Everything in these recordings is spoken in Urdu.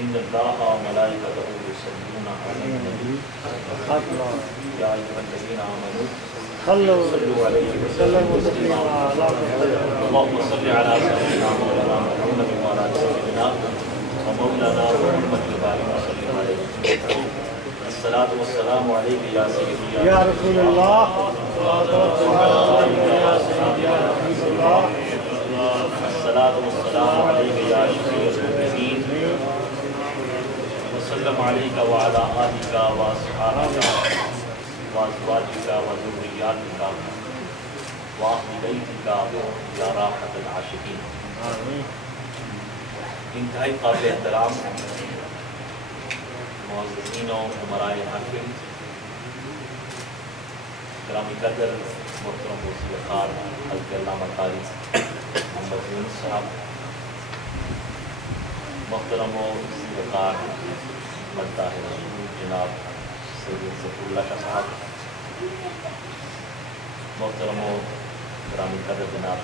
ان اللہ و ملائکتہ یصلون علی النبی یا ایھا الذین آمنوا صلوا علیہ وسلم تسلیما اللهم صل علی سیدنا مولانا محمد وعلی آل سیدنا ومولانا محمد وبارک وسلم علیہ الصلاۃ والسلام علیک یا سیدی یا رسول اللہ الصلاۃ والسلام علیک یا شفیع المذنبین وسلم علیک وعلی آلک واصحابک وازواجک وذریاتک واہل بیتک یا راحت العاشقین۔ انتہائی قابل احترام معززین و امرائے حاکم، گرامی قدر محترم موسیقار حضرت علامہ قاری محمد یونس صاحب، محترم و موسیقار مداح رسول جناب سید ظفر اللہ شاہ صاحب، محترم و گرامی قدر جناب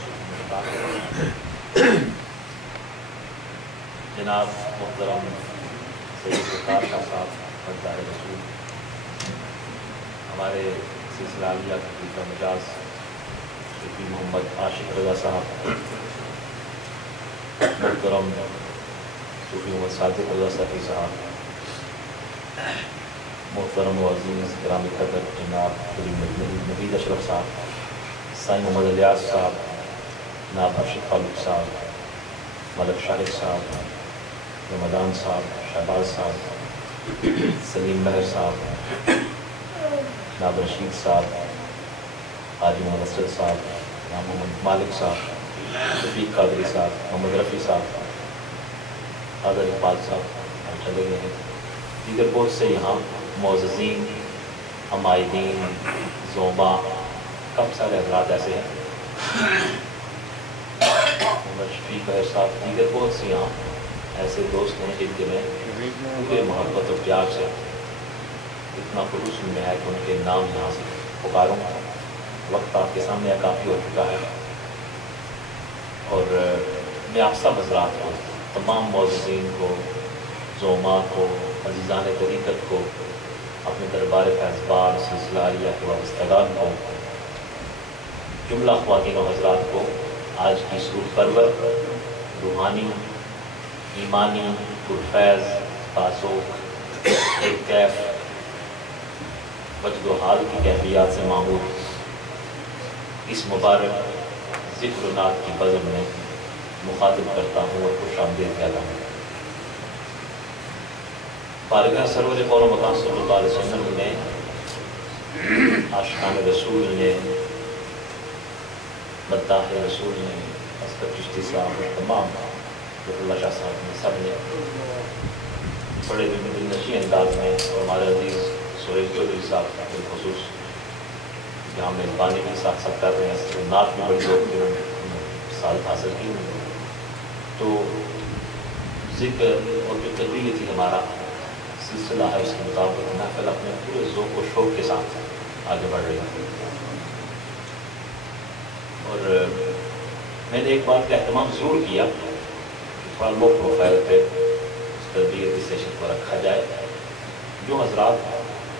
جناب محترم سید وقار شاہ صاحب مداح رسول، ہمارے سلسلہ عالیہ خلیفہ مجاز صوفی محمد عاشق رضا صاحب، محترم صوفی محمد صادق رضا صافی صاحب، محترم و عزیز گرامی قدر جناب نوید اشرف صاحب، سائیں محمد الیاس صاحب، جناب ارشد فاروق صاحب، ملک شارق صاحب، رمضان صاحب، شہباز صاحب، سلیم مہر صاحب، جناب رشید صاحب، حاجی محمد اسد صاحب، جناب محمد مالک صاحب، شفیق قادری صاحب، محمد رفیع صاحب، حاضر اقبال صاحب چلے گئے ہیں، دیگر بہت سے یہاں معززین، عمائدین، زوبا، کم سارے حضرات ایسے ہیں، محمد شفیق مہر صاحب، دیگر بہت سے یہاں ایسے دوست ہیں جن کے میں پورے محبت و پیار سے اتنا خلوص میں ہے کہ ان کے نام یہاں سے پکاروں۔ وقت آپ کے سامنے کافی ہو چکا ہے، اور میں آپ سب حضرات کو، تمام معززین کو، زوما کو، عزیزان طریقت کو، اپنے دربار فیضبار سلسلہ عالیہ کے وابستگان کو، جملہ خواتین و حضرات کو آج کی سرود پرور، روحانی، ایمانی، پرفیض، باسوق، ایک کیف، وجد و حال کی کیفیات سے معمور اس مبارک ذکر و نعت کی بزم میں مخاطب کرتا ہوں اور خوش آمدید کہتا ہوں۔ بارگاہ سرور قول و مقام صلی اللہ علیہ وسلم نے، عاشقان رسول نے، مداح رسول نے، اسقر چشتی صاحب اور تمام ظفر اللہ شاہ صاحب نے، سب نے بڑے دل نشیں انداز میں، اور ہمارے عزیز سہیل چودھری صاحب بالخصوص جہاں میزبانی بھی ساتھ ساتھ کر رہے ہیں، نعت بھی بڑی لوگ جنہوں نے سعادت حاصل کی، تو ذکر اور جو تربیت ہی ہمارا سلسلہ ہے اس کے مطابق محفل اپنے پورے ذوق و شوق کے ساتھ آگے بڑھ رہی ہے۔ اور میں نے ایک بات کا اہتمام ضرور کیا کہ تھوڑا لو پروفائل پہ اس تربیت سیشن کو رکھا جائے۔ جو حضرات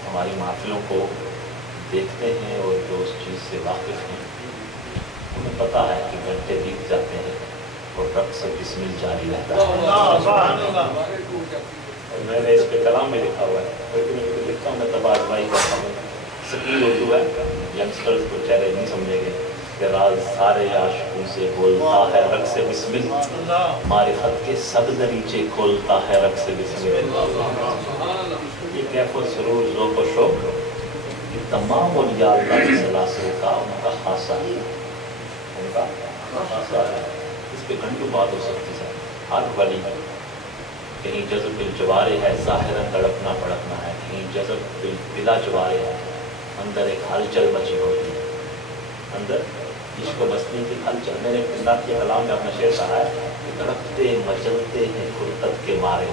ہماری محفلوں کو دیکھتے ہیں اور جو اس چیز سے واقف ہیں، انہیں پتہ ہے کہ گھنٹے بیت جاتے ہیں اور رقص بسمل جاری رہتا ہے۔ اور میں نے اس پہ کلام میں لکھا ہوا ہے، لیکن میں لکھتا ہوں، میں تبادلائی کرتا ہوں، سکیل اردو ہے، ینگسٹرز کو چہرے نہیں سمجھیں گے کہ راز سارے عاشقوں سے بولتا ہے رقص بسمل، معرفت کے سب دریچے کھولتا ہے رقص بسمل۔ یہ کیف و سرور، ذوق و شوق، یہ تمام اولیاء اللہ کی سلاسل کا ان کا خاصہ ہے، ان کا خاصہ ہے۔ اس پہ گھنٹوں بات ہو سکتی ہے، ہر ولی کہیں جذب بالجوارے ہے ظاہراً تڑپنا پڑپنا ہے، کہیں جذب بلا جوارے ہے، اندر ایک ہلچل مچی ہوتی ہے، اندر عشق و مستی کی ہلچل۔ میں نے اللہ کے کلام میں اپنا شعر کہا ہے کہ تڑپتے مچلتے ہیں فرقت کے مارے،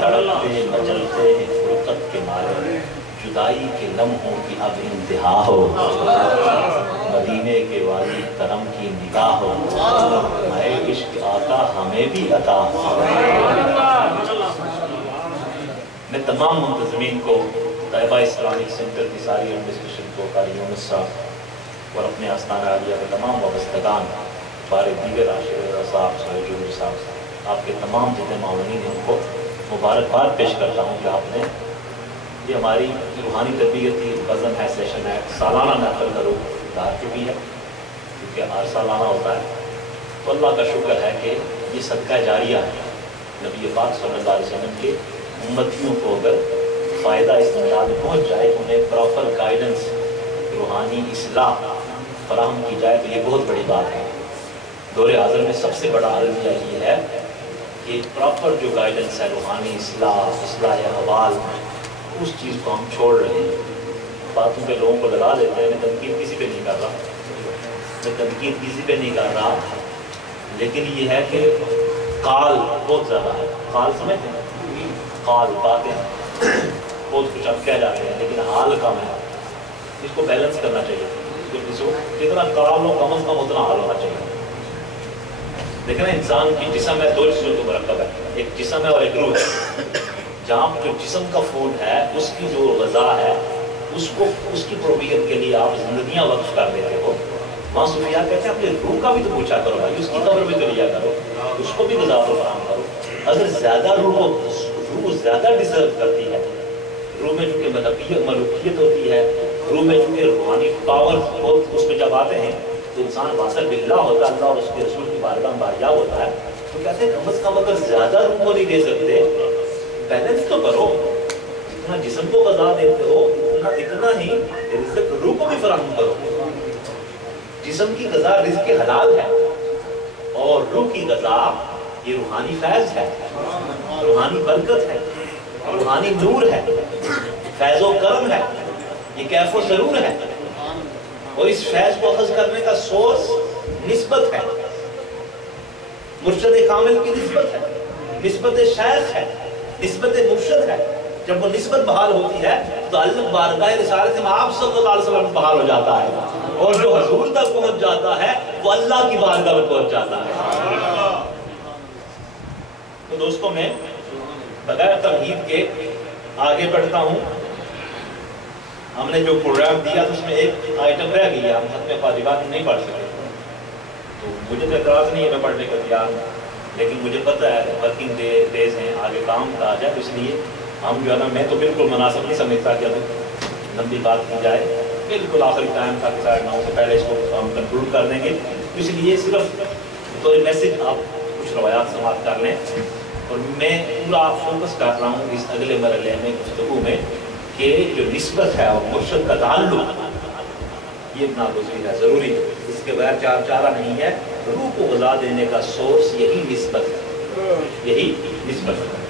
تڑپتے مچلتے ہیں فرقت کے مارے، جدائی کے لمحوں کی اب انتہا ہو، مدینے کے والی کرم کی نگاہ ہو، اے عشق آقا ہمیں بھی عطا۔ میں تمام منتظمین کو، طیبہ اسلامک سینٹر کی ساری ایڈمنسٹریشن کو، قاری یونس صاحب اور اپنے آستانہ عالیہ کے تمام وابستگان، بارے دیگر عاشق صاحب، سہیل جوہری صاحب، آپ کے تمام جتنے معاونین ہیں ان کو مبارکباد پیش کرتا ہوں کہ آپ نے یہ ہماری روحانی تربیتی بزم ہے، سیشن ہے، سالانہ محفل ضرور دار چکی ہے کیونکہ ہر سالانہ ہوتا ہے، تو اللہ کا شکر ہے کہ یہ صدقہ جاریہ ہے۔ نبی پاک صلی اللہ علیہ وسلم کے امتیوں کو اگر فائدہ اس نظام میں پہنچ جائے، انہیں پراپر گائیڈنس، روحانی اصلاح فراہم کی جائے تو یہ بہت بڑی بات ہے۔ دور حاضر میں سب سے بڑا المیہ یہ ہے کہ پراپر جو گائیڈنس ہے، روحانی اصلاح احوال، اس چیز کو ہم چھوڑ رہے ہیں، باتوں پہ لوگوں کو لگا دیتے ہیں۔ میں تنقید کسی پہ نہیں کر رہا، لیکن یہ ہے کہ قال بہت زیادہ ہے، قال سمجھتے ہیں، قال باتیں بہت کچھ اب کہہ جاتے ہیں لیکن حال کم ہے، اس کو بیلنس کرنا چاہیے، اس کو جتنا قال ہو کم از کم اتنا حال ہونا چاہیے۔ لیکن انسان کی جسم ہے، دو چیزوں کو مرکب ہے، ایک جسم ہے اور ایک روح ہے۔ جہاں جو جسم کا فوڈ ہے، اس کی جو غذا ہے، اس کی پروویژن کے لیے آپ زندگیاں وقف کر دیتے ہو۔ وہاں صوفیاء کہتے ہیں اپنے روح کا بھی تو پوچھا کرو بھائی، اس کی قبر بھی تو لیا کرو، اس کو بھی غذا فراہم کرو۔ اگر زیادہ روح زیادہ ڈیزرو کرتی ہے، روح میں چونکہ ملوکیت ہوتی ہے، روح میں چونکہ روحانی پاور اس میں جب آتے ہیں تو انسان واصل باللہ ہوتا ہے، اللہ اور اس کے رسول کی بارگاہ میں باریاب ہوتا ہے، تو کہتے ہیں کم از کم اگر زیادہ روح کو نہیں دے سکتے، بیلنس تو کرو، جتنا جسم کو غذا دیتے ہو اتنا ہی رزق روح کو بھی فراہم کرو۔ جسم کی غذا رزق حلال ہے اور روح کی غذا یہ روحانی فیض ہے، روحانی برکت ہے، روحانی نور ہے، فیض و کرم ہے، یہ کیف و سرور ہے، اور اس فیض کو اخذ کرنے کا سورس نسبت ہے، مرشد کامل کی نسبت ہے، نسبت شیخ ہے، نسبت مرشد ہے۔ جب وہ نسبت بحال ہوتی ہے تو اللہ بارگاہ رسالت میں آپ صلی اللہ علیہ وسلم بحال ہو جاتا ہے، اور جو حضور تک پہنچ جاتا ہے وہ اللہ کی بارگاہ میں پہنچ جاتا ہے۔ تو دوستوں میں بغیر تمہید کے آگے بڑھتا ہوں۔ ہم نے جو پروگرام دیا تو اس میں ایک آئٹم رہ گیا، ہم ختم فاتحہ نہیں پڑھ سکے، تو مجھے تو اعتراض نہیں ہے، میں پڑھنے کا تیار ہوں، لیکن مجھے پتہ ہے ورکنگ ڈیز ہیں، آگے کام کا آ جائے، تو اس لیے ہم جو ہے نا، میں تو بالکل مناسب نہیں سمجھتا کہ اب لمبی بات کی جائے، بالکل آخری ٹائم تھا کہ 9:30 سے پہلے اس کو ہم کنکلوڈ کر دیں گے، اس لیے صرف تو میسج آپ کچھ روایات سماعت کر لیں، اور میں پورا فوکس کر رہا ہوں اس اگلے مرحلے میں گفتگو میں کہ جو نسبت ہے اور مرشد کا تعلق یہ ناگزیر ہے، ضروری ہے، اس کے بغیر چارہ نہیں ہے۔ روح کو غذا دینے کا سورس یہی نسبت ہے، یہی نسبت ہے۔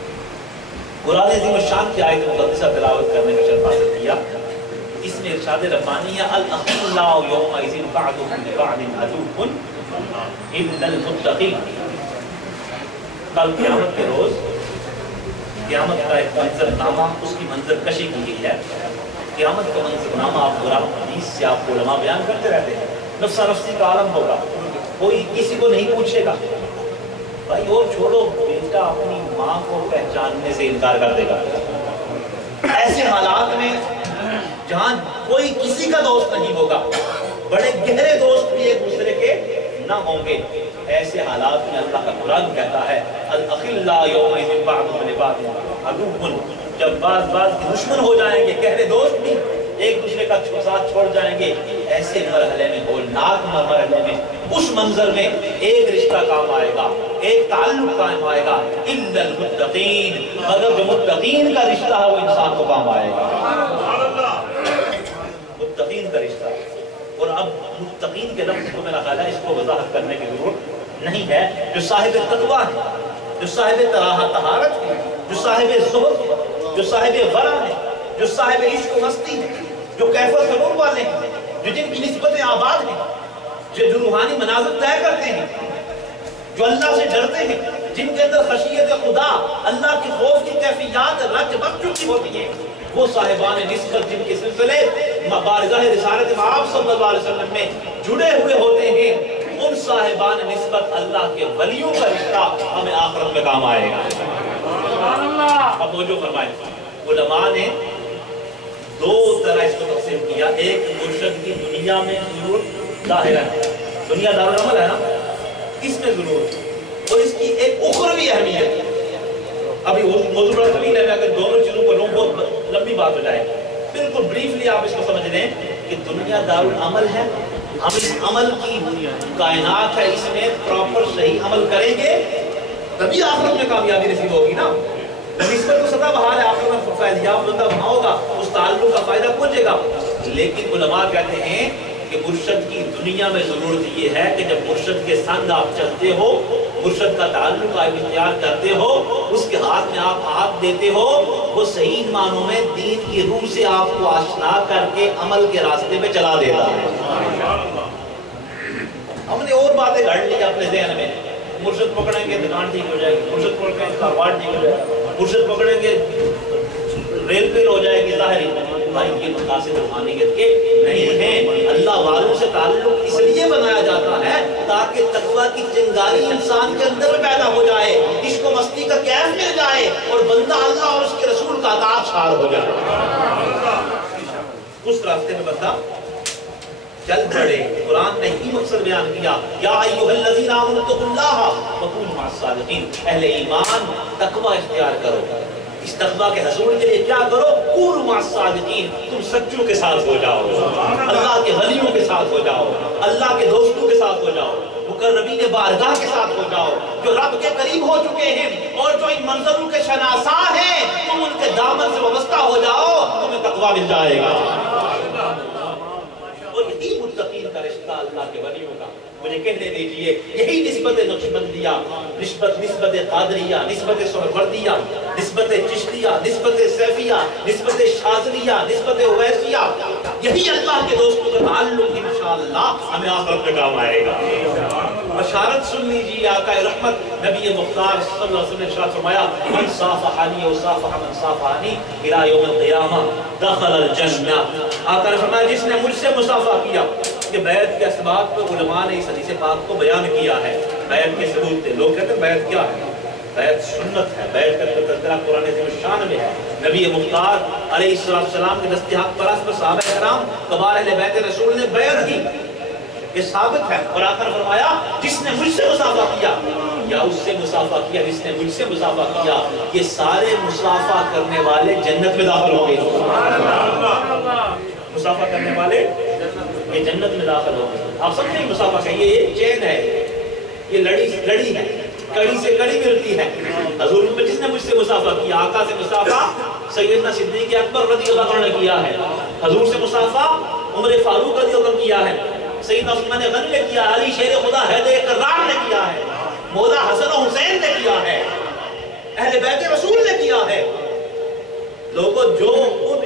قرآن عظیم الشان کی آیت مقدسہ تلاوت کرنے کا شرف حاصل کیا، اس میں ارشاد ربانی ہے الاخلاء یومئذ بعضهم لبعض عدو الا المتقین۔ کل قیامت کے روز قیامت کا ایک منظر نامہ، اس کی منظر کشی کی گئی ہے۔ قیامت کا منظر نامہ آپ قرآن حدیث سے آپ علماء بیان کرتے رہتے ہیں، نفسا نفسی کا عالم ہوگا، کوئی کسی کو نہیں پوچھے گا، بھائی اور چھوڑو، بیٹا اپنی ماں کو پہچاننے سے انکار کر دے گا۔ ایسے حالات میں جہاں کوئی کسی کا دوست نہیں ہوگا، بڑے گہرے دوست بھی ایک دوسرے کے نہ ہوں گے، ایسے حالات میں اللہ کا قرآن کہتا ہے الاخلاء یومئذ بعضهم لبعض عدو، جب بعض کے دشمن ہو جائیں گے، گہرے دوست بھی ایک دوسرے کا ساتھ چھوڑ جائیں گے، ایسے مرحلے میں، ہولناک مرحلے میں، اس منظر میں ایک رشتہ کام آئے گا، ایک تعلق قائم آئے گا، الا المتقین، مگر جو متقین کا رشتہ ہے وہ انسان کو کام آئے گا، متقین کا رشتہ۔ اور اب متقین کے لفظ کو میرا خیال ہے اس کو وضاحت کرنے کی ضرورت نہیں ہے جو صاحب تقویٰ ہے، جو صاحب طہارت ہے، جو صاحب زہد ہے، جو صاحب ورع ہے، جو صاحب عشق و مستی ہے، جو کیف و سرور والے ہیں، جو جن کی نسبتیں آباد ہیں، جو روحانی مناظر طے کرتے ہیں، جو اللہ سے ڈرتے ہیں، جن کے اندر خشیت خدا، اللہ کے خوف کی کیفیات رچ بچ چکی ہوتی ہیں، وہ صاحبان نسبت جن کے سلسلے بارگاہ رسالت آپ صلی اللہ علیہ وسلم میں جڑے ہوئے ہوتے ہیں، ان صاحبان نسبت اللہ کے ولیوں کا رشتہ ہمیں آخرت میں کام آئے گا۔ اب وہ جو فرمائے علماء نے دو طرح اس کو تقسیم کیا، ایک مرشد کی دنیا میں ضرورت ظاہر ہے، دنیا دارالعمل ہے نا، اس میں ضرورت، اور اس کی ایک اخروی اہمیت۔ ابھی موضوع بڑا طویل ہے، میں اگر دونوں چیزوں کو لوں بہت لمبی بات ہو جائے، بالکل بریفلی آپ اس کو سمجھ لیں کہ دنیا دارالعمل ہے، ہم اس عمل کی کائنات ہے، اس میں پراپر صحیح عمل کریں گے تبھی آخرت میں کامیابی نصیب ہوگی نا۔ نسبت کو سدا بہار ہے، آخرت میں فیضیاب بندہ وہاں ہوگا، اس تعلق کا فائدہ پہنچے گا۔ لیکن علماء کہتے ہیں کہ مرشد کی دنیا میں ضرورت یہ ہے کہ جب مرشد کے سنگ آپ چلتے ہو، مرشد کا تعلق آپ اختیار کرتے ہو، اس کے ہاتھ میں آپ ہاتھ دیتے ہو، وہ صحیح معنوں میں دین کی روح سے آپ کو آشنا کر کے عمل کے راستے میں چلا دیتا ہے۔ ہم نے اور باتیں گھڑ لی اپنے ذہن میں، مرشد پکڑیں گے دکان ٹھیک ہو جائے گی، مرشد پکڑیں گے کاروبار ٹھیک ہو جائے گا، مرشد پکڑیں گے ریل ویل ہو جائے گی، ظاہری بھائی یہ مقاصد روحانیت کے نہیں ہیں۔ اللہ والوں سے تعلق اس لیے بنایا جاتا ہے تاکہ تقویٰ کی چنگاری انسان کے اندر پیدا ہو جائے، عشق و مستی کا کیف مل جائے، اور بندہ اللہ اور اس کے رسول کا اطاعت شار ہو جائے۔ اس راستے میں بندہ چل پڑے۔ قرآن نے ہی مقصد بیان کیا، یا ایھا الذین آمنوا اتقوا اللہ وکونوا مع الصادقین، اہل ایمان تقوی اختیار کرو، اس تقویٰ کے حصول کے لیے کیا کرو؟ کونوا مع الصادقین، تم سچوں کے ساتھ ہو جاؤ، اللہ کے ولیوں کے ساتھ ہو جاؤ، اللہ کے دوستوں کے ساتھ ہو جاؤ، مقربین بارگاہ کے ساتھ ہو جاؤ، جو رب کے قریب ہو چکے ہیں اور جو ان منظروں کے شناسا ہیں، تم ان کے دامن سے وابستہ ہو جاؤ، تمہیں تقویٰ مل جائے گا۔ اور یہی متقین کا رشتہ اللہ کے ولیوں کا، مجھے کہنے دیجئے یہی نسبت نقشبندیہ، نسبت قادریہ، نسبت سہروردیہ، نسبت چشتیہ، نسبت سیفیہ، نسبت شاذلیہ، نسبت اویسیہ، یہی اللہ کے دوستوں کا تعلق انشاءاللہ ہمیں آخرت میں کام آئے گا۔ بشارت سن لیجیے، آقا رحمت نبی مختار صلی اللہ علیہ وسلم نے ارشاد فرمایا، من صافحنی وصافح من صافحنی الی یوم القیامہ دخل الجنہ۔ آقا نے فرمایا جس نے مجھ سے مصافحہ کیا، کہ بیعت کے اسباب پر علماء نے اس حدیث پاک کو بیان کیا ہے، بیعت کے ثبوت تھے۔ لوگ کہتے ہیں بیعت کیا ہے؟ بیعت سنت ہے، بیعت کا تذکرہ قرآن عظیم الشان میں ہے۔ نبی مختار علیہ السلام کے دست حق پرست پر صحابہ کرام کبار اہل بیت رسول نے بیعت کی، یہ ثابت ہے۔ اور آخر فرمایا جس نے مجھ سے مصافحہ کیا یا اس سے مصافحہ کیا جس نے مجھ سے مصافحہ کیا، یہ سارے مصافحہ کرنے والے جنت میں داخل ہوں گے۔ مصافحہ کرنے والے یہ جنت میں داخل ہوں گے۔ آپ سمجھیں مصافحہ کہ یہ ایک چین ہے، یہ لڑی ہے، کڑی سے کڑی ملتی ہے۔ حضور میں جس نے مجھ سے مصافحہ کیا، آقا سے مصافحہ سیدنا صدیق اکبر رضی اللہ عنہ نے کیا ہے، حضور سے مصافحہ عمر فاروق رضی اللہ عنہ نے کیا ہے، سیدنا عثمان غنی نے کیا ہے، علی شیر خدا حیدر کرار نے کیا ہے، مولا حسن و حسین نے کیا ہے، اہل بیت رسول نے کیا ہے۔ لوگوں جو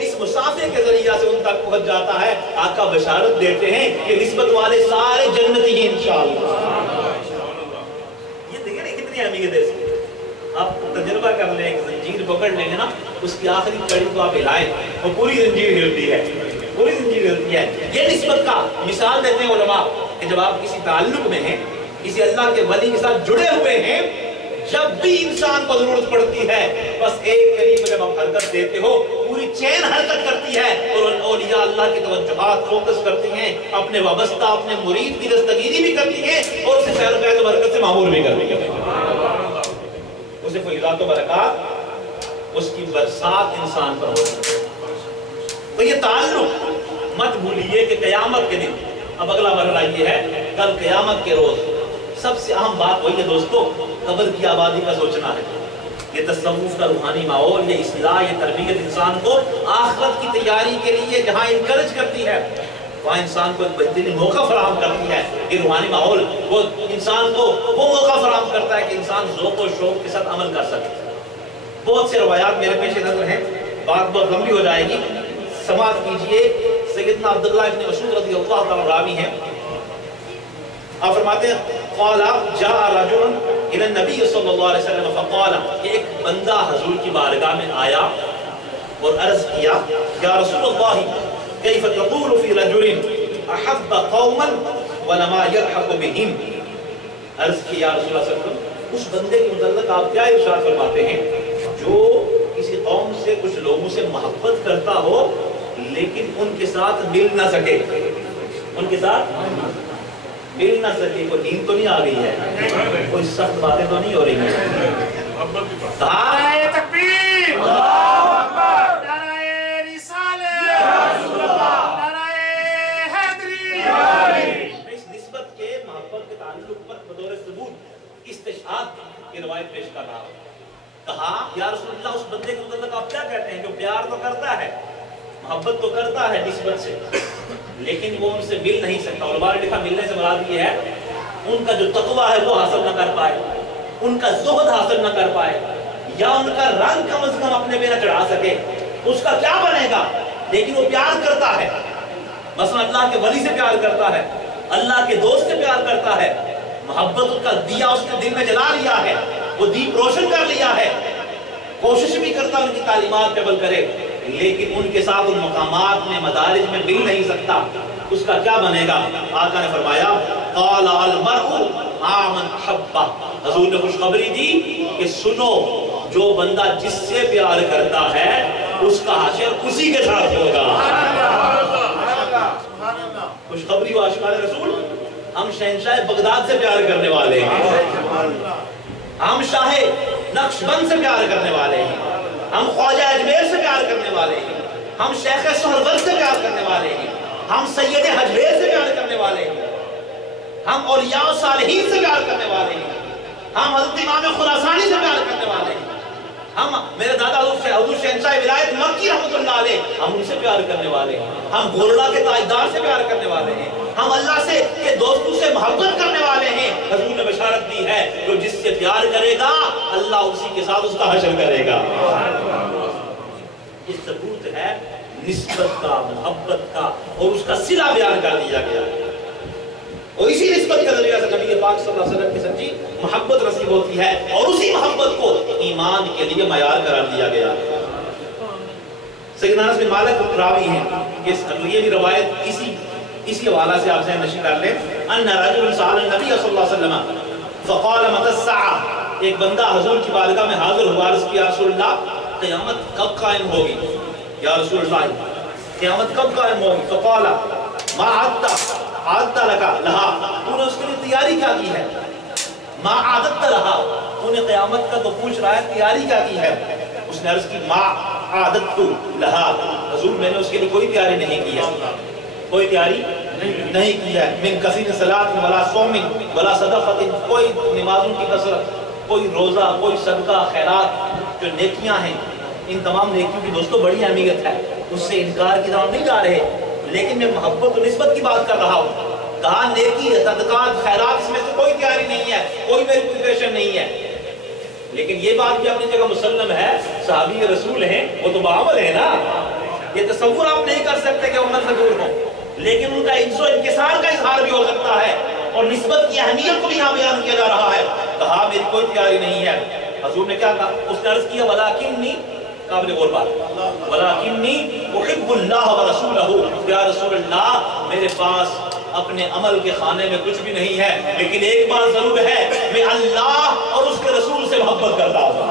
اس مصافحے کے ذریعہ سے ان تک پہنچ جاتا ہے، آقا بشارت دیتے ہیں کہ نسبت والے سارے جنتی ہیں انشاءاللہ۔ یہ دیکھیں نا کتنی اہمیت ہے اس کی۔ آپ تجربہ کر لیں، ایک زنجیر پکڑ لیں گے نا، اس کی آخری کڑی کو آپ ہلائیں وہ پوری زنجیر ہلتی ہے، پوری زنجیر ہلتی ہے۔ یہ نسبت کا مثال دیتے ہیں علماء کہ جب آپ کسی تعلق میں ہیں، کسی اللہ کے ولی کے ساتھ جڑے ہوئے ہیں، جب بھی انسان کو ضرورت پڑتی ہے بس ایک قریب جب آپ حرکت دیتے ہو پوری چین حرکت کرتی ہے، اور اولیاء اللہ کی توجہات فوکس کرتی ہیں، اپنے وابستہ اپنے مرید کی دستگیری بھی کرتی ہیں، اور اسے خیر و فیض و برکت سے معمور بھی کرتی ہیں، اسے فیضات و برکات اس کی برسات انسان پر ہوتی ہے۔ تو یہ تعلق مت بھولیے کہ قیامت کے دن، اب اگلا مرحلہ یہ ہے کل قیامت کے روز سب سے اہم بات وہی ہے دوستو، قبر کی آبادی کا سوچنا ہے۔ یہ تصوف کا روحانی ماحول، یہ اصلاح، یہ تربیت انسان کو آخرت کی تیاری کے لیے جہاں انکرج کرتی ہے، وہاں انسان کو ایک بہترین موقع فراہم کرتی ہے. یہ روحانی ماحول وہ انسان کو وہ موقع فراہم کرتا ہے کہ انسان ذوق و شوق کے ساتھ عمل کر سکے. بہت سے روایات میرے پیش نظر ہیں, بات بہت لمبی ہو جائے گی, سماعت کیجئے. سیدنا عبداللہ ابن مسعود رضی اللہ تعالیٰ راوی ہیں, آپ فرماتے ہیں قال جاء رجل الى النبی صلی اللہ علیہ وسلم فقال, ایک بندہ حضور کی بارگاہ میں آیا اور عرض کیا یا رسول اللہ کیف تقول فی رجل احب قوما ولما يرحق بهم. عرض کیا یا رسول اللہ صلی اللہ علیہ وسلم, اس بندے کے متعلق آپ کیا ارشاد فرماتے ہیں جو کسی قوم سے کچھ لوگوں سے محبت کرتا ہو لیکن ان کے ساتھ مل نہ سکے, ان کے ساتھ مل نہ سکے. کوئی نیند تو نہیں آ گئی ہے, کوئی سخت باتیں تو نہیں ہو رہی ہیں. نعرہ تکبیر, اللہ اکبر, نعرہ رسالت, یا رسول اللہ, نعرہ حیدری. اس نسبت کے محبت کے تعلق پر بطور ثبوت استشہاد کی روایت پیش کر رہا ہوں. کہا یا رسول اللہ اس بندے کے متعلق آپ کیا کہتے ہیں جو پیار تو کرتا ہے, محبت تو کرتا ہے نسبت سے, لیکن وہ ان سے مل نہیں سکتا. علماء نے لکھا ملنے سے مراد یہ ہے ان کا جو تقویٰ ہے وہ حاصل نہ کر پائے, ان کا زہد حاصل نہ کر پائے, یا ان کا رنگ کم از کم اپنے پہ نہ چڑھا سکے. اس کا کیا بنے گا؟ لیکن وہ پیار کرتا ہے, مثلا اللہ کے ولی سے پیار کرتا ہے, اللہ کے دوست سے پیار کرتا ہے, محبت کا دیا اس نے دل میں جلا لیا ہے, وہ دیپ روشن کر لیا ہے, کوشش بھی کرتا ان کی تعلیمات پہ عمل کرے, لیکن ان کے ساتھ ان مقامات میں مدارج میں مل نہیں سکتا. اس کا کیا بنے گا؟ آقا نے فرمایا قال المرء مع من احبہ. حضور نے خوشخبری دی کہ سنو جو بندہ جس سے پیار کرتا ہے اس کا حشر اسی کے ساتھ ہوگا. خوشخبری و عاشقان رسول. ہم شہنشاہ بغداد سے پیار کرنے والے ہیں, ہم شاہ نقشبند سے پیار کرنے والے ہیں, ہم خواجہ اجمیر سے پیار کرنے والے ہیں, ہم شیخ سہروردی سے پیار کرنے والے ہیں, ہم سید حجویر سے پیار کرنے والے ہیں, ہم اولیاء و صالحین سے پیار کرنے والے ہیں, ہم حضرت امام خراسانی سے پیار کرنے والے ہیں, ہم میرے دادا حضور شہنشاہ ولایت مکی رحمۃ اللہ علیہ ہم ان سے پیار کرنے والے ہیں, ہم گولڑا کے تاجدار سے پیار کرنے والے ہیں, ہم اللہ سے کے دوستوں سے محبت کرنے والے ہیں. حضور نے بشارت دی ہے جو جس سے پیار کرے گا اللہ اسی کے ساتھ اس کا حشر کرے گا. یہ ثبوت ہے نسبت کا, محبت کا, اور اس کا صلہ بیان کر دیا گیا. اور اسی نسبت کے ذریعے سے نبی پاک صلی اللہ علیہ وسلم کی سچی محبت نصیب ہوتی ہے, اور اسی محبت کو ایمان کے لیے معیار قرار دیا گیا. سیدنا انس بن مالک راوی ہیں, یہ بھی روایت اسی حوالہ سے آپ ذہن نشین کر لیں. ان رجل سأل النبی صلی اللہ علیہ وسلم فقال متی الساعة. ایک بندہ حضور کی بارگاہ میں حاضر ہوا, عرض کیا رسول اللہ قیامت کب قائم ہوگی؟ یا رسول اللہ قیامت کب قائم ہوگی؟ فقال ما عدت لها, تو نے اس کے لیے تیاری کیا کی ہے؟ ما عدت لها, تو نے قیامت کا تو پوچھ رہا ہے تیاری کیا کی ہے؟ اس نے عرض کی ما عدت لها, حضور میں نے اس کے لیے کوئی تیاری نہیں کی ہے, کوئی تیاری نہیں کی ہے. من کثیر صلاۃ ولا صوم ولا صدقۃ, کوئی نمازوں کی کثرت, کوئی روزہ, کوئی صدقہ, خیرات جو نیکیاں ہیں, ان تمام نیکیوں کی دوستوں بڑی اہمیت ہے, اس سے انکار کی طرف نہیں جا رہے, لیکن میں محبت و نسبت کی بات کر رہا ہوں. کہا نیکی, صدقات, خیرات اس میں سے کوئی تیاری نہیں ہے, کوئی میری پریپریشن نہیں ہے. لیکن یہ بات بھی اپنی جگہ مسلم ہے, صحابی رسول ہیں, وہ تو بعمل ہے نا, یہ تصور آپ نہیں کر سکتے کہ عمل سے دور ہوں, لیکن ان کا عجز و انکسار کا اظہار بھی ہو سکتا ہے, اور نسبت کی اہمیت کو بھی یہاں بیان کیا جا رہا ہے. کہا میری کوئی تیاری نہیں ہے. حضور نے کیا کہا؟ اس نے عرض کیا ولیکنی, قابل غور بات, ولیکنی احب اللہ ورسولہ. یا رسول اللہ میرے پاس اپنے عمل کے خانے میں کچھ بھی نہیں ہے, لیکن ایک بات ضرور ہے, میں اللہ اور اس کے رسول سے محبت کرتا ہوں.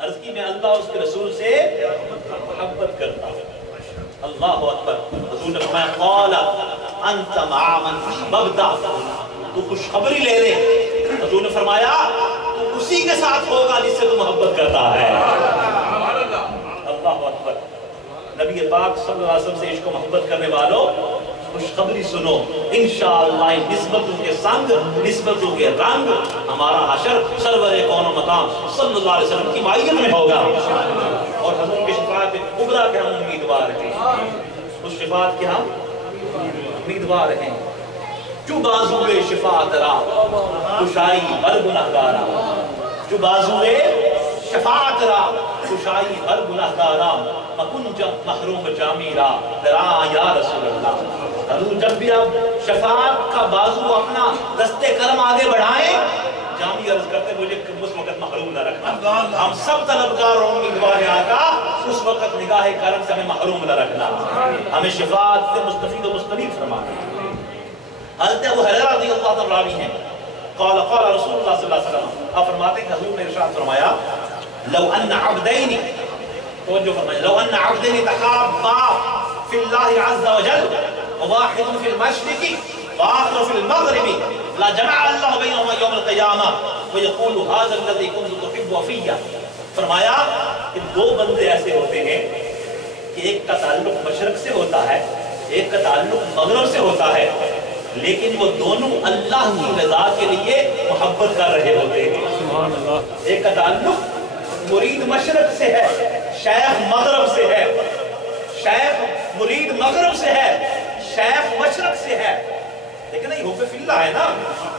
عرض کی میں اللہ اور اس کے رسول سے محبت کرتا ہوں. اللہ اکبر. حضور نے فرمایا قال انت مع من احببت, تو خوشخبری لے لے. حضور نے فرمایا تو اسی کے ساتھ ہوگا جس سے تو محبت کرتا ہے. اللہ اکبر. نبی پاک صلی اللہ علیہ وسلم سے عشق و محبت کرنے والوں خوشخبری سنو، انشاءاللہ نسبتوں کے سنگ، نسبتوں کے رنگ، ہمارا حشر سرور کون و مقام صلی اللہ علیہ وسلم کی معیت میں ہوگا، اور حضور کی شفاعت کبریٰ کے ہم امیدوار ہیں، اس شفاعت کے ہم امیدوار ہیں۔ جو بازوئے شفاعت را کشائی بر گناہگارا، جو بازوئے شفاعت را کشائی بر گناہگارا، مکن محروم جامی را درا یا رسول اللہ۔ حضور جب بھی آپ شفاعت کا بازو اپنا دستے کرم آگے بڑھائیں، جامی عرض کرتے مجھے اس وقت محروم نہ رکھنا، ہم سب طلبگار اور امیدوار آقا، اس وقت نگاہ کرم سے ہمیں محروم نہ رکھنا، ہمیں شفاعت سے مستفید و مستفید فرمانا۔ حضرت ابو ہریرہ رضی اللہ عنہ راوی ہیں، قال قال رسول اللہ صلی اللہ علیہ وسلم، آپ فرماتے ہیں کہ حضور نے ارشاد فرمایا، لو ان عبدین، توجہ فرمائیں، لو ان عبدین تحابا فی اللہ عز وجل وواحد فی المشرق وآخر فی المغرب لا جمع اللہ بینہما یوم القیامہ ویقول هذا الذی کنت تحب فیہ۔ فرمایا کہ دو بندے ایسے ہوتے ہیں کہ ایک کا تعلق مشرق سے ہوتا ہے، ایک کا تعلق مغرب سے ہوتا ہے، لیکن وہ دونوں اللہ کی رضا کے لیے محبت کر رہے ہوتے ہیں۔ ایک کا تعلق مرید مشرق سے ہے، شیخ مغرب سے ہے، شیخ مرید مغرب سے ہے، شیخ مشرق سے ہے، لیکن یہ حب فی اللہ ہے نا،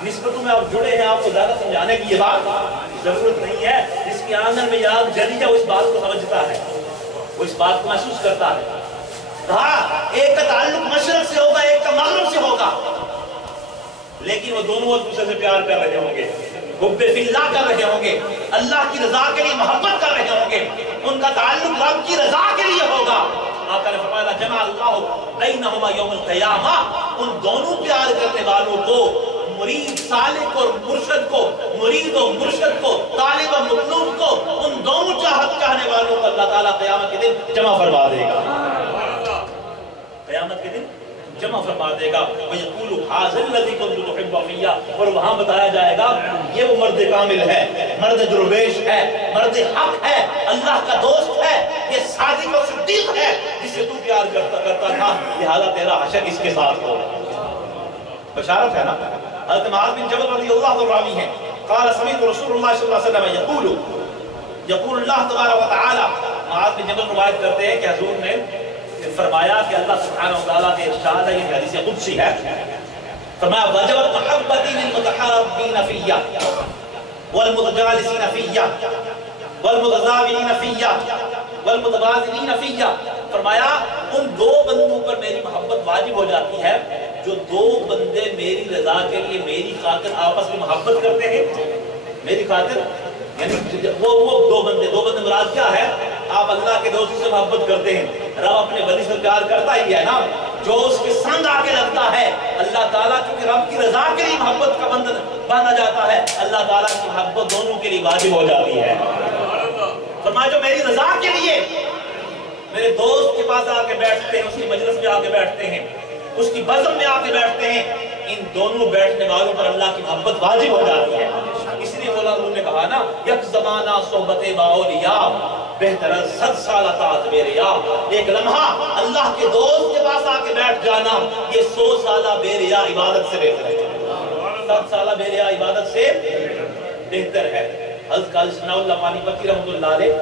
نسبتوں میں آپ جڑے ہیں، آپ کو زیادہ سمجھانے کی یہ بات ضرورت نہیں ہے۔ جس کی آنگن میں آگ جلی جائے وہ اس بات کو سمجھتا ہے، وہ اس بات کو محسوس کرتا ہے۔ کہا ایک کا تعلق مشرق سے ہوگا، ایک کا مغرب سے ہوگا، لیکن وہ دونوں ایک دوسرے سے پیار کر رہے ہوں گے، حب فی اللہ کر رہے ہوں گے، اللہ کی رضا کے لیے محبت کر رہے ہوں گے، ان کا تعلق رب کی رضا کے لیے ہوگا۔ آقا نے فرمایا جمع اللہ بینہما یوم القیامہ، ان دونوں پیار کرنے والوں کو، مرید سالک اور مرشد کو، مرید و مرشد کو، طالب و مطلوب کو، ان دونوں چاہت چاہنے والوں کو اللہ تعالیٰ قیامت کے دن جمع فرما دے گا، قیامت کے دن جمع فرما دے گا۔ وَيَقُولُ هَذَا الَّذِي كُنْتُ تُحِبُّ فِيَّ، اور وہاں بتایا جائے گا یہ وہ مرد کامل ہے، مرد درویش ہے، مرد حق ہے، اللہ کا دوست ہے، یہ صادق و صدیق ہے جس سے تو پیار کرتا تھا، لہذا تیرا حشر اس کے ساتھ ہو۔ بشارت ہے نا۔ حضرت معاذ بن جبل رضی اللہ عنہ راوی ہیں، قال سمعت رسول اللہ صلی اللہ علیہ وسلم یقول اللہ تبارک و تعالی، معاذ بن جبل روایت کرتے ہیں کہ حضور نے فرمایا کہ اللہ سبحانہ وتعالیٰ کے ارشاد ہے، یہ حدیث قدسی ہے، فرمایا وجبت محبتی للمتحابین فیہ والمتجالسین فیہ والمتزاورین فیہ والمتبادلین فیہ۔ فرمایا ان دو بندوں پر میری محبت واجب ہو جاتی ہے جو دو بندے میری رضا کے لیے میری خاطر آپس میں محبت کرتے ہیں، میری خاطر، یعنی وہ دو بندے مراد کیا ہے؟ آپ اللہ کے دوستوں سے محبت کرتے ہیں، رب اپنے ولی سے پیار کرتا ہی ہے نا، جو اس کے سنگ آ کے لگتا ہے، اللہ تعالیٰ چونکہ رب کی رضا کے لیے محبت کا بندھن باندھا جاتا ہے، اللہ تعالیٰ کی محبت دونوں کے لیے واجب ہو جاتی ہے۔ فرمایا جو میری رضا کے لیے میرے دوست کے پاس آ کے بیٹھتے ہیں، اس کی مجلس میں آ کے بیٹھتے ہیں، اس کی بزم میں آ کے بیٹھتے ہیں، ان دونوں بیٹھنے والوں پر اللہ کی محبت واجب ہو جاتی ہے۔ اس لیے مولانا نے کہا نا، یک زمانہ صحبت باولیاء بہتر 100 سال اطاعت میرے یا، ایک لمحہ اللہ کے دوست کے پاس آ کے بیٹھ جانا یہ 100 سالہ بے ریا عبادت سے بہتر ہے، 100 سالہ بے ریا عبادت سے بہتر ہے۔ حضرت قاضی ثناء اللہ پانی پتی رحمۃ اللہ علیہ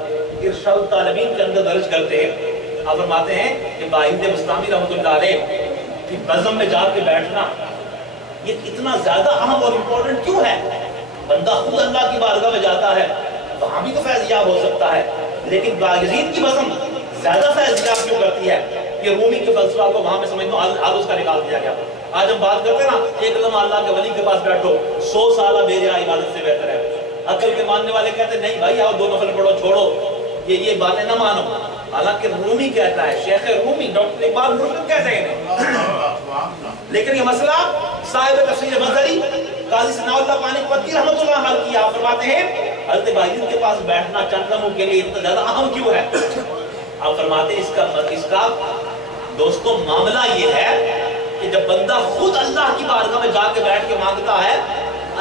ارشاد الطالبین کے اندر درج کرتے ہیں، آپ فرماتے ہیں کہ باہند مستعمی رحمۃ اللہ علیہ کی بزم میں جا کے بیٹھنا یہ اتنا زیادہ اہم اور امپورٹنٹ کیوں ہے؟ بندہ خود اللہ کی بارگاہ میں جاتا ہے، وہاں بھی تو فیض یاب ہو سکتا ہے، لیکن باغزید کی بزم زیادہ فیض یاب کیوں کرتی ہے؟ یہ رومی کے فلسفہ کو وہاں میں سمجھتا ہوں آج اس کا نکال دیا گیا۔ آج ہم بات کرتے ہیں نا، ایک لمحہ اللہ کے ولی کے پاس بیٹھو 100 سالہ بے ریا عبادت سے بہتر ہے۔ عقل کے ماننے والے کہتے ہیں نہیں بھائی آؤ 2 نفل پڑھو، چھوڑو یہ باتیں نہ مانو، حالانکہ رومی کہتا ہے، شیخ رومی ڈاکٹر اقبال مرشد کہتے ہیں، لیکن یہ مسئلہ صاحب تفسیر مظہری قاضی ثناء اللہ پانی پتی رحمۃ اللہ حل کیا۔ آپ فرماتے ہیں حضرت باہند کے پاس بیٹھنا چند لمحوں کے لیے اتنا زیادہ اہم کیوں ہے؟ آپ فرماتے ہیں اس کا دوستوں معاملہ یہ ہے کہ جب بندہ خود اللہ کی بارگاہ میں جا کے بیٹھ کے مانگتا ہے،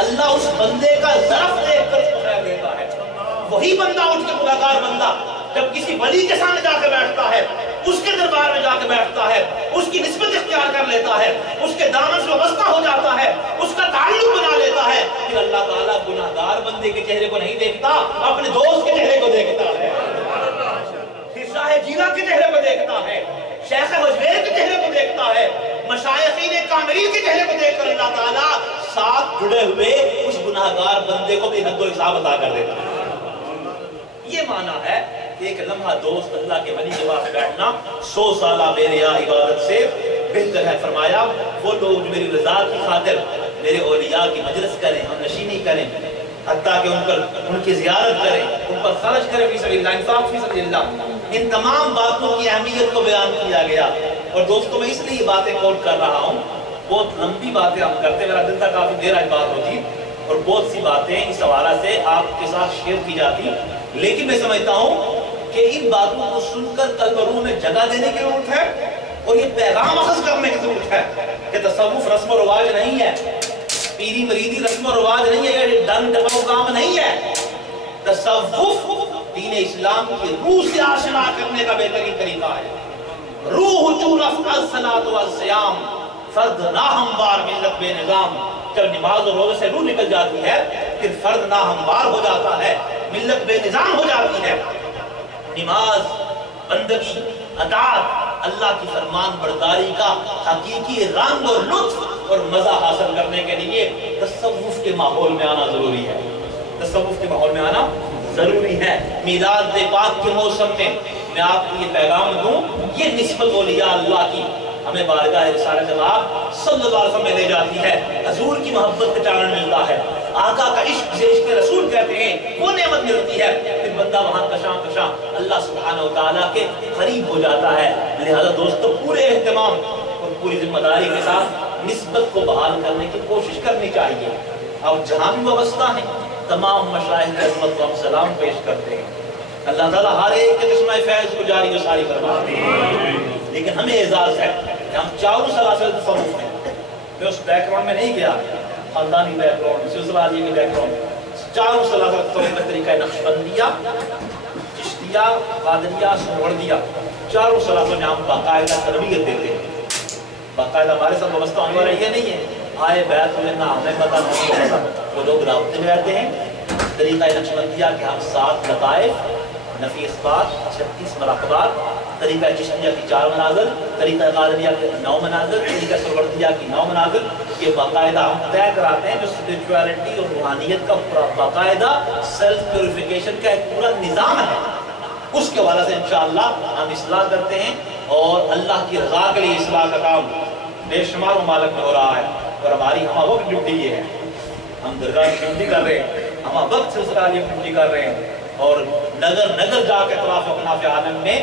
اللہ اس بندے کا ظرف دیکھ کر اس کو خیر دیتا ہے۔ وہی بندہ اٹھ کے گناہگار بندہ جب کسی ولی کے سامنے جا کے بیٹھتا ہے، اس کے دربار میں جا کے بیٹھتا ہے، اس کی نسبت اختیار کر لیتا ہے، اس کے دامن سے وابستہ ہو جاتا ہے، اس کا تعلق بنا لیتا ہے، پھر اللہ تعالیٰ گناہگار بندے کے چہرے کو نہیں دیکھتا، اپنے دوست کے چہرے کو دیکھتا ہے، پھر شاہ جیلہ کے چہرے کو دیکھتا ہے، شیخ وجویر کے چہرے کو دیکھتا ہے، مشایخین کاملین کے چہرے کو دیکھ کر اللہ تعالیٰ ساتھ جڑے ہوئے اس گناہگار بندے کو بھی حد و حساب عطا کر دیتا ہے۔ یہ معنی ہے کہ ایک لمحہ دوست اللہ کے ولی کے پاس بیٹھنا 100 سالہ میرے یہاں عبادت سے بہتر ہے۔ فرمایا وہ لوگ جو میری رضا کی خاطر میرے اولیاء کی مجلس کریں، ہم نشینی کریں، حتیٰ کہ ان کی زیارت کریں، ان پر خرچ کریں فی سبیل اللہ، انفاق فی سبیل اللہ، ان تمام باتوں کی اہمیت کو بیان کیا گیا۔ اور دوستوں میں اس لیے یہ باتیں کوٹ کر رہا ہوں، بہت لمبی باتیں ہم کرتے، میرا دل تھا کافی دیر آج بات ہوتی اور بہت سی باتیں اس حوالے سے آپ کے ساتھ شیئر کی جاتی، لیکن میں سمجھتا ہوں کہ ان باتوں کو سن کر قلب و روح میں جگہ دینے کی ضرورت ہے اور یہ پیغام اخذ کرنے کی ضرورت ہے کہ تصوف رسم و رواج نہیں ہے، پیری مریدی رسم و رواج نہیں ہے، یہ ڈن ڈبو کام نہیں ہے۔ تصوف دین اسلام کی روح سے آشنا کرنے کا بہترین طریقہ ہے۔ روح چون رفع الصلاۃ والصیام، فرد ناہموار ملت بے نظام۔ جب نماز اور روزے سے روح نکل جاتی ہے پھر فرد ناہموار ہو جاتا ہے، ملت بے نظام ہو جاتی ہے۔ نماز، بندگی، اطاعت، اللہ کی فرمان برداری کا حقیقی رنگ اور لطف اور مزہ حاصل کرنے کے لیے تصوف کے ماحول میں آنا ضروری ہے، تصوف کے ماحول میں آنا ضروری ہے۔ میلاد پاک کے موسم میں میں آپ کو یہ پیغام دوں، یہ نسبت اولیاء اللہ کی ہمیں بارگاہ رسالت آپ صلی اللہ علیہ وسلم میں لے جاتی ہے، حضور کی محبت کا چانن ملتا ہے، آقا کا عشق سے عشق رسول کہتے ہیں، وہ نعمت ملتی ہے، پھر بندہ وہاں کشاں کشاں اللہ سبحانہ وتعالیٰ کے قریب ہو جاتا ہے۔ لہذا دوستو پورے اہتمام اور پوری ذمہ داری کے ساتھ نسبت کو بحال کرنے کی کوشش کرنی چاہیے۔ اب جہاں بھی وابستہ ہیں تمام مشائخ کی عظمت کو ہم سلام پیش کرتے ہیں، اللہ تعالیٰ ہر ایک کے چشمہ فیض کو جاری و ساری فرماتے ہیں، لیکن ہمیں اعزاز ہے کہ ہم چاروں سلاسل تصوف ہیں۔ میں اس بیک گراؤنڈ میں نہیں گیا، خاندانی بیک گراؤنڈ، سلسلہ علی کے بیک گراؤنڈ، چاروں سلاسل تصوف کا طریقہ نقشبندیہ، چشتیہ، قادریہ، سہروردیہ، چاروں سلاسل میں ہم باقاعدہ تربیت دیتے ہیں۔ باقاعدہ ہمارے ساتھ وابستہ ہونے والا یہ نہیں ہے آئے بیعت ہوئے نہ ہمیں پتہ نہ ہم کو پتہ، وہ لوگ رابطے میں رہتے ہیں۔ طریقہ نقشبندیہ کہ ہم 7 لطائف، نفی اثبات، 36 مراقبات، طریقہ چشتیہ کی 4 منازل، طریقہ قادریہ کے 9 منازل، طریقہ سہروردیہ کی 9 منازل، یہ باقاعدہ ہم طے کراتے ہیں جو اسپرچولیٹی اور روحانیت کا باقاعدہ سیلف پیوریفیکیشن کا ایک پورا نظام ہے۔ اس کے حوالے سے انشاءاللہ ہم اصلاح کرتے ہیں اور اللہ کی رضا کے لیے اصلاح کا کام بے شمار ممالک میں ہو رہا ہے، اور ہماری ہمہ وقت ڈیوٹی یہ ہے، ہم درگاہ کی ڈیوٹی کر رہے ہیں، ہمہ وقت سلسلہ علی کی ڈیوٹی کر رہے ہیں، اور نگر نگر جا کے اطراف و اکناف عالم میں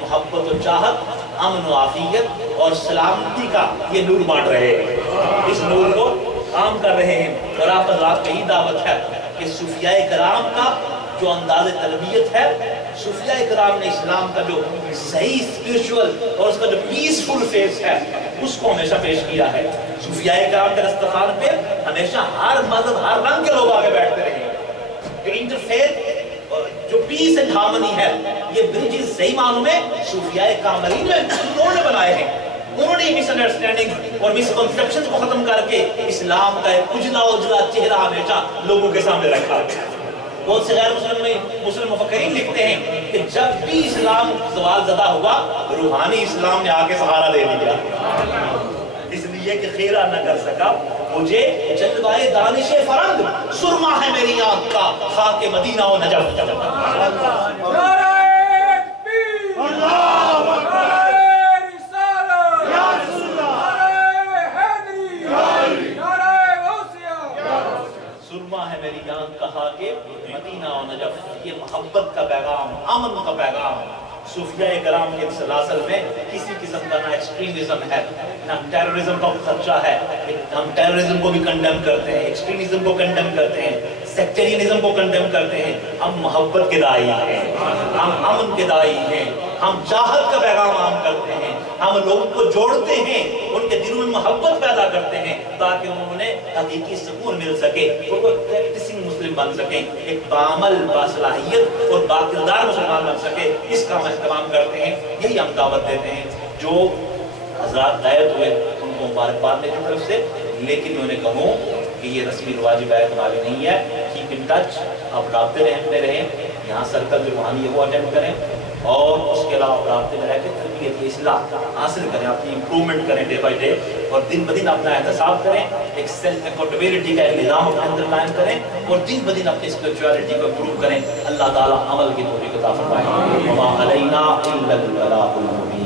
محبت و چاہت، امن و عافیت اور سلامتی کا یہ نور بانٹ رہے ہیں، اس نور کو عام کر رہے ہیں۔ اور آپ حضرات کی دعوت ہے کہ صوفیاء کرام کا جو انداز تربیت ہے، صوفیاء کرام نے اسلام کا جو صحیح اسپرچول اور اس کا جو پیسفل فیس ہے اس کو ہمیشہ پیش کیا ہے۔ صوفیاء کرام کے دسترخوان پہ ہمیشہ ہر مذہب، ہر رنگ کے لوگ آگے بیٹھتے رہے، جو انٹرفیت جو پیس اینڈ ہارمنی ہے، یہ برجز صحیح معنوں میں صوفیاء کاملین میں انہوں نے بنائے ہیں۔ انہوں نے مس انڈرسٹینڈنگ اور مس کنسپشنز کو ختم کر کے اسلام کا ایک اجلا اجلا چہرہ ہمیشہ لوگوں کے سامنے رکھا۔ بہت سے غیر مسلم مفکرین لکھتے ہیں کہ جب بھی اسلام زوال زدہ ہوا روحانی اسلام نے آ کے سہارا دے دیا، اس لیے کہ خیرہ نہ کر سکا مجھے جلوائے دانش فرنگ، سرما ہے میری آنکھ کا خاک مدینہ و نجف۔ سرما ہے میری آنکھ کا خاک مدینہ و نجف، یہ محبت کا پیغام، امن کا پیغام۔ صوفیاء کرام کے سلاسل میں کسی قسم کا نہ ایکسٹریمزم ہے، نہ ٹیررزم کا خدشہ ہے۔ ہم ٹیررزم کو بھی کنڈیم کرتے ہیں، ایکسٹریمزم کو کنڈیم کرتے ہیں، سیکٹرینزم کو کنڈیم کرتے ہیں۔ ہم محبت کے داعی ہیں، ہم امن کے داعی ہیں، ہم چاہت کا پیغام عام کرتے ہیں، ہم لوگوں کو جوڑتے ہیں، ان کے دلوں میں محبت پیدا کرتے ہیں تاکہ انہیں حقیقی سکون مل سکے۔ وہ پریکٹسنگ مسلم مسلم بن سکیں، ایک بعمل باصلاحیت اور باکردار مسلمان بن سکے، اس کا ہم اہتمام کرتے ہیں، یہی ہم دعوت دیتے ہیں۔ جو حضرات غائب ہوئے ان کو مبارکباد میری طرف سے، لیکن میں انہیں کہوں کہ یہ رسمی رواجی بیعت والی نہیں ہے، کیپ ان ٹچ، آپ رابطے رہتے رہیں، یہاں سرکل جو روحانی ہے وہ اٹینڈ کریں، اور اس کے علاوہ رابطے میں رہ کے تربیت کی اصلاح حاصل کریں، اپنی امپرومنٹ کریں ڈے بائی ڈے، اور دن بدن اپنا احتساب کریں، ایک سیلف اکاؤنٹیبلٹی کا ایک نظام اپنے اندر قائم کریں، اور دن بدن اپنی اسپرچولیٹی کو امپروو کریں۔ اللہ تعالیٰ عمل کی توفیق عطا فرمائے۔ وما علینا الا البلاغ المبین۔